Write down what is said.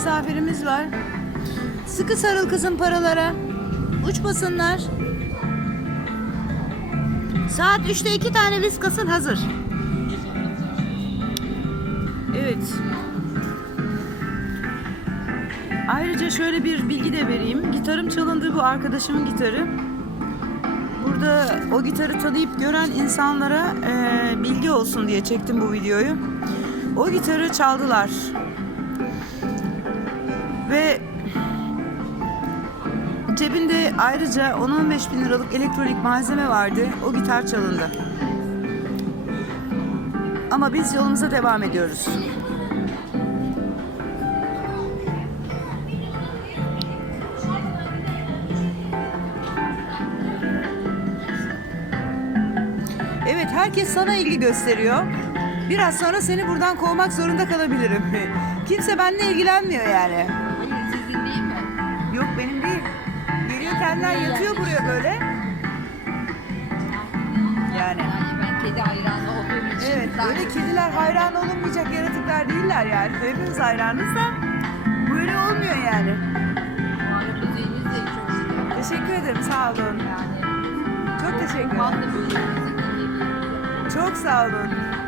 misafirimiz var. Sıkı sarıl kızım paralara. Uçmasınlar. Saat 3'te iki tane viskasın hazır. Evet. Ayrıca şöyle bir bilgi de vereyim. Gitarım çalındı bu arkadaşımın gitarı. Burada o gitarı tanıyıp gören insanlara e, bilgi olsun diye çektim bu videoyu. O gitarı çaldılar. Cebinde ayrıca 10-15 bin liralık elektronik malzeme vardı. O gitar çalındı. Ama biz yolumuza devam ediyoruz. Evet herkes sana ilgi gösteriyor. Biraz sonra seni buradan kovmak zorunda kalabilirim. Kimse benimle ilgilenmiyor yani. Geliyor kendiler yatıyor buraya böyle. Yani. Yani ben kedi hayranı olduğum için. Evet öyle kediler hayran olunmayacak yaratıklar değiller yani. Hepimiz hayranız da böyle olmuyor yani. Mağara müziğiniz de çok güzel. Teşekkür ederim sağ olun. Yani Çok teşekkür ederim. Çok sağ olun.